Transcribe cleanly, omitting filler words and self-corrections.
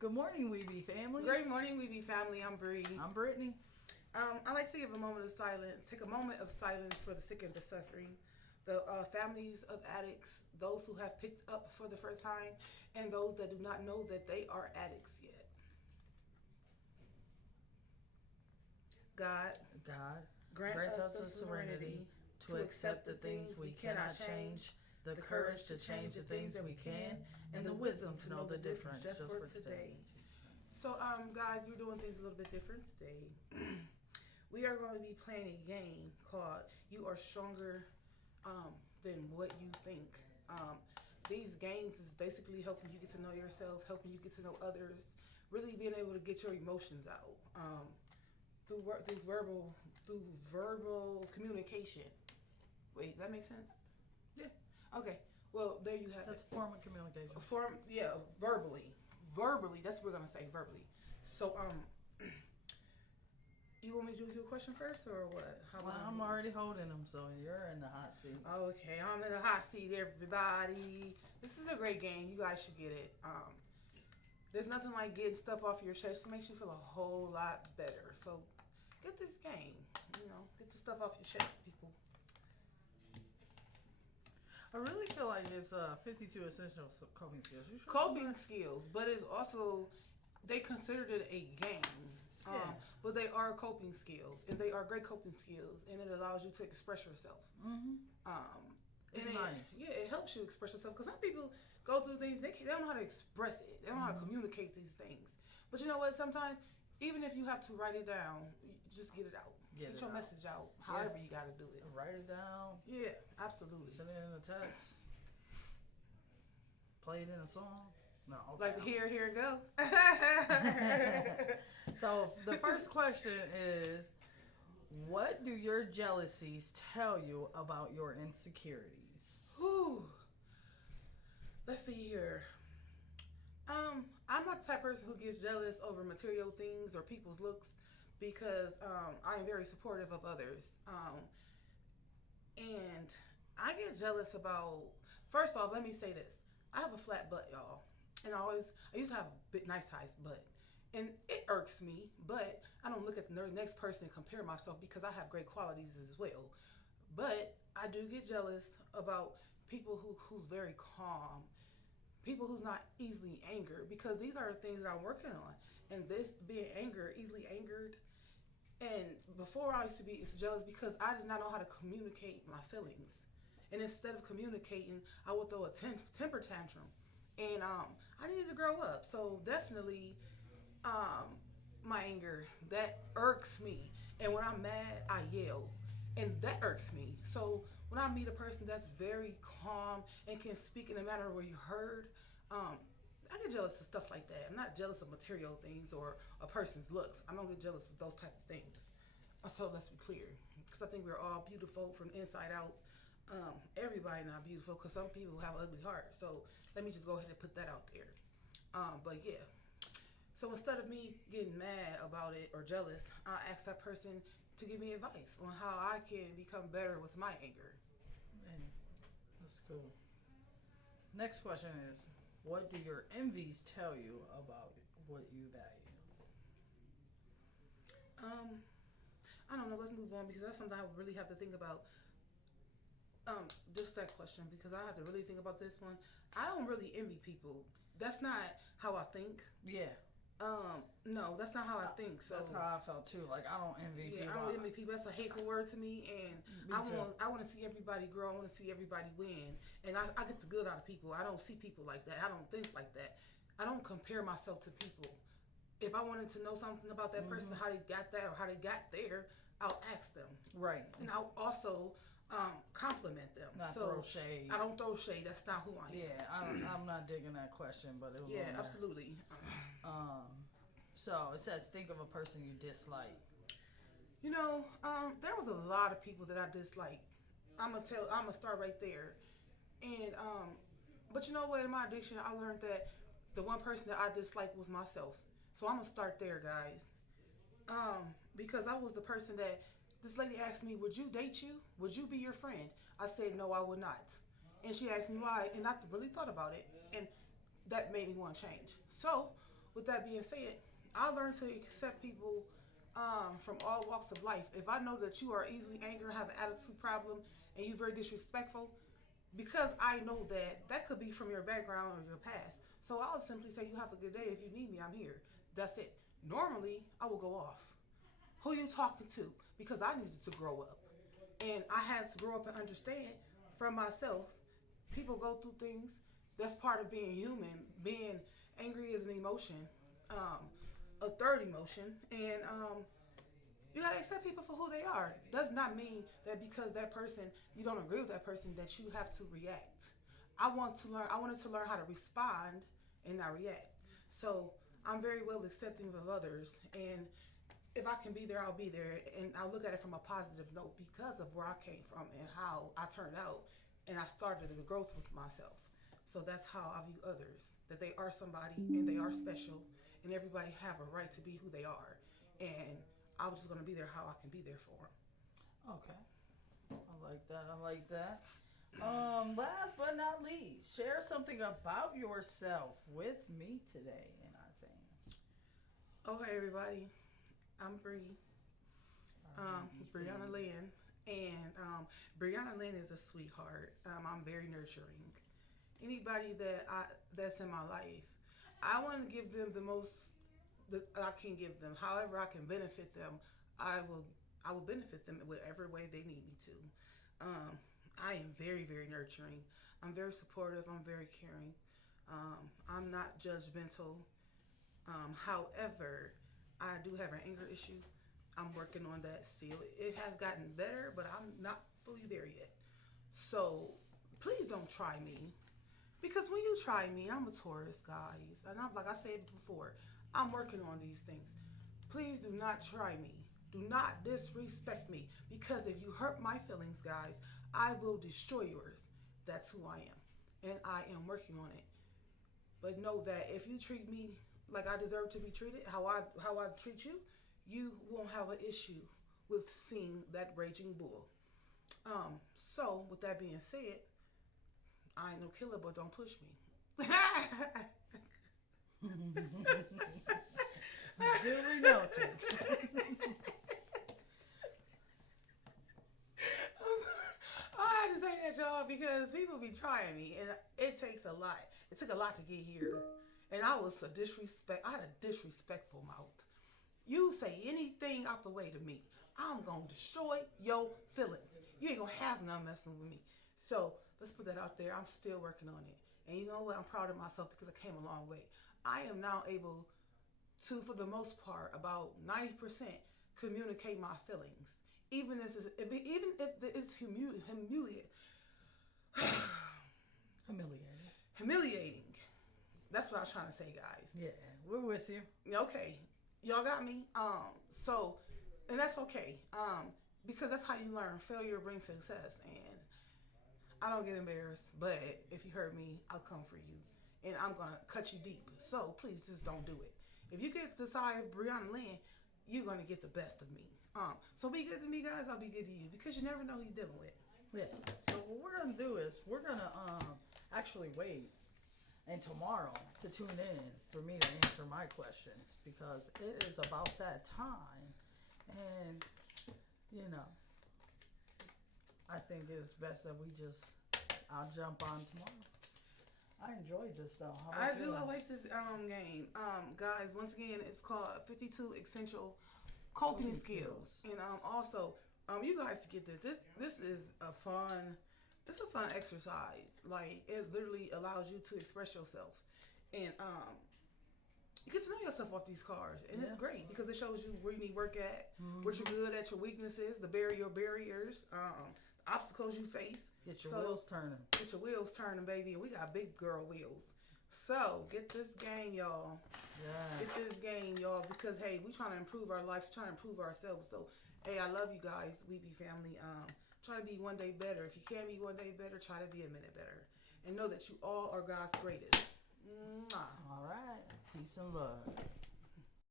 Good morning, Weeby family. Great morning, Weeby family. I'm Bree. I'm Brittany. I like to give a moment of silence, take a moment of silence for the sick and the suffering, the families of addicts, those who have picked up for the first time, and those that do not know that they are addicts yet. God, God, grant grant us us the the serenity serenity to accept the things we cannot change, the courage to change the things that we can, and the wisdom to know the difference just for today. today. So, guys, we're doing things a little bit different today. We are going to be playing a game called "You Are Stronger Than What You Think." These games is basically helping you get to know yourself, helping you get to know others, really being able to get your emotions out through verbal communication. Wait, that makes sense? Yeah, Okay. Well, there you have that's it. a form of communication. Yeah, verbally. Verbally, that's what we're gonna say, verbally. So, you want me to do your question first, or what? How Well, I'm already holding them, so you're in the hot seat. Okay, I'm in the hot seat, everybody. This is a great game. You guys should get it. There's nothing like getting stuff off your chest. It makes you feel a whole lot better. So, get this game. Get the stuff off your chest, people. I really feel like it's 52 essential coping skills. Coping skills, but it's also they considered it a game. Yeah. But they are coping skills, and they are great coping skills, and it allows you to express yourself. Mm-hmm. It's nice. Yeah, it helps you express yourself because some people go through things they don't know how to express it. They don't know how to communicate these things. But you know what? Sometimes even if you have to write it down, just get it out. Get your message out. However you got to do it. Write it down. Yeah, absolutely. Send it in a text. Play it in a song. No, okay. Like here it go. So the first question is, what do your jealousies tell you about your insecurities? Whew. Let's see here. I'm not the type of person who gets jealous over material things or people's looks because I am very supportive of others. And I get jealous about. First off, let me say this: I have a flat butt, y'all, and I used to have a big, nice sized butt, and it irks me. But I don't look at the next person and compare myself because I have great qualities as well. But I do get jealous about people who's very calm, people who's not easily angered, because these are the things that I'm working on. And this being easily angered, and before I used to be jealous because I did not know how to communicate my feelings. And instead of communicating, I would throw a temper tantrum. And I needed to grow up. So definitely, um, my anger that irks me. And when I'm mad, I yell, and that irks me. So when I meet a person that's very calm and can speak in a manner where you heard, um, I get jealous of stuff like that. I'm not jealous of material things or a person's looks. I don't get jealous of those type of things. So let's be clear, because I think we're all beautiful from the inside out. Everybody not beautiful because some people have ugly hearts. So let me just go ahead and put that out there. But yeah. So instead of me getting mad about it or jealous, I ask that person to give me advice on how I can become better with my anger. Man, that's cool. Next question is, what do your envies tell you about what you value? Um, I don't know. Let's move on because that's something I would really have to think about. Just that question because I have to really think about this one. I don't really envy people. That's not how I think. Yeah. No, that's not how I think. So that's how I felt too. Like I don't envy people. I don't envy people. That's a hateful word to me, and I want to see everybody grow. I want to see everybody win, and I get the good out of people. I don't see people like that. I don't think like that. I don't compare myself to people. If I wanted to know something about that person, how they got that or how they got there, I'll ask them. Right. And I'll also compliment them. Not throw shade. I don't throw shade. That's not who I am. Yeah, I'm not digging that question, but it was absolutely. So it says, think of a person you dislike. There was a lot of people that I disliked. I'm gonna start right there. And but you know what? In my addiction, I learned that the one person that I disliked was myself. So I'm gonna start there, guys. Because I was the person that this lady asked me, "Would you date you? Would you be your friend?" I said, "No, I would not." And she asked me why, and I really thought about it, and that made me want to change. So with that being said, I learned to accept people from all walks of life. If I know that you are easily angry, have an attitude problem, and you're very disrespectful, because I know that that could be from your background or your past. So I'll simply say, "You have a good day. If you need me, I'm here." That's it. Normally, I will go off. Who you talking to? Because I needed to grow up, and I had to grow up and understand from myself. People go through things. That's part of being human. Being angry is an emotion, um, a third emotion, and you gotta accept people for who they are. Does not mean that because that person you don't agree with that person that you have to react. I want to learn. I wanted to learn how to respond and not react. So I'm very well accepting of others, and if I can be there, I'll be there, and I'll look at it from a positive note because of where I came from and how I turned out, and I started the growth with myself. So that's how I view others, that they are somebody and they are special, and everybody have a right to be who they are, and I was just gonna be there how I can be there for them. Okay. I like that. I like that. Last but not least, share something about yourself with me today in our thing. Okay, everybody, I'm Bree. Our baby Brianna thing. Lynn, and Brianna Lynn is a sweetheart. I'm very nurturing. Anybody that's in my life, I want to give them the most that I can give them. However, I can benefit them. I will. I will benefit them in whatever way they need me to. I am very, very nurturing. I'm very supportive. I'm very caring. I'm not judgmental. However, I do have an anger issue. I'm working on that still. It has gotten better, but I'm not fully there yet. So please don't try me. Because when you try me, I'm a Taurus, guys. And I'm like I said before, I'm working on these things. Please do not try me. Do not disrespect me. Because if you hurt my feelings, guys, I will destroy yours. That's who I am. And I am working on it. But know that if you treat me like I deserve to be treated, how I treat you, you won't have an issue with seeing that raging bull. So with that being said, I ain't no killer, but don't push me. Duly noted. I had to say that, y'all, because people be trying me, and it takes a lot. It took a lot to get here, and I was a disrespect. I had a disrespectful mouth. You say anything out the way to me, I'm gonna destroy your feelings. You ain't gonna have none messing with me. So let's put that out there. I'm still working on it, and you know what? I'm proud of myself because I came a long way. I am now able to, for the most part, about 90% communicate my feelings, even if it's Humiliated. humiliating. That's what I was trying to say, guys. Yeah, we're with you. Okay, y'all got me. So, and that's okay. Because that's how you learn. Failure brings success, and I don't get embarrassed. But if you hurt me, I'll come for you, and I'm gonna cut you deep. So please, just don't do it. If you get the side of Brianna Lynn, you're gonna get the best of me. So be good to me, guys. I'll be good to you because you never know who you're dealing with. Yeah. So what we're gonna do is we're gonna actually wait and tomorrow to tune in for me to answer my questions because it is about that time, and you know I think it's best that we just I'll jump on tomorrow. I enjoyed this though. How I about do. you? I like this game. Guys, once again, it's called 52 Essential Coping Coping Skills, skills. and also, you guys get this. This is a fun. It's a fun exercise. Like it literally allows you to express yourself, and you get to know yourself off these cards, and it's Yeah. great because it shows you where you need work at, what you're Hmm. good at, your weaknesses, the barrier barriers, obstacles you face. Get your So wheels turning. get your wheels turning, baby, and we got big girl wheels. So get this game, y'all. Yeah. Get this game, y'all, because hey, we trying to improve our lives, trying to improve ourselves. So hey, I love you guys. We be family. Try to be one day better. If you can't be one day better, try to be a minute better, and know that you all are God's greatest. Mwah. All right. Peace and love.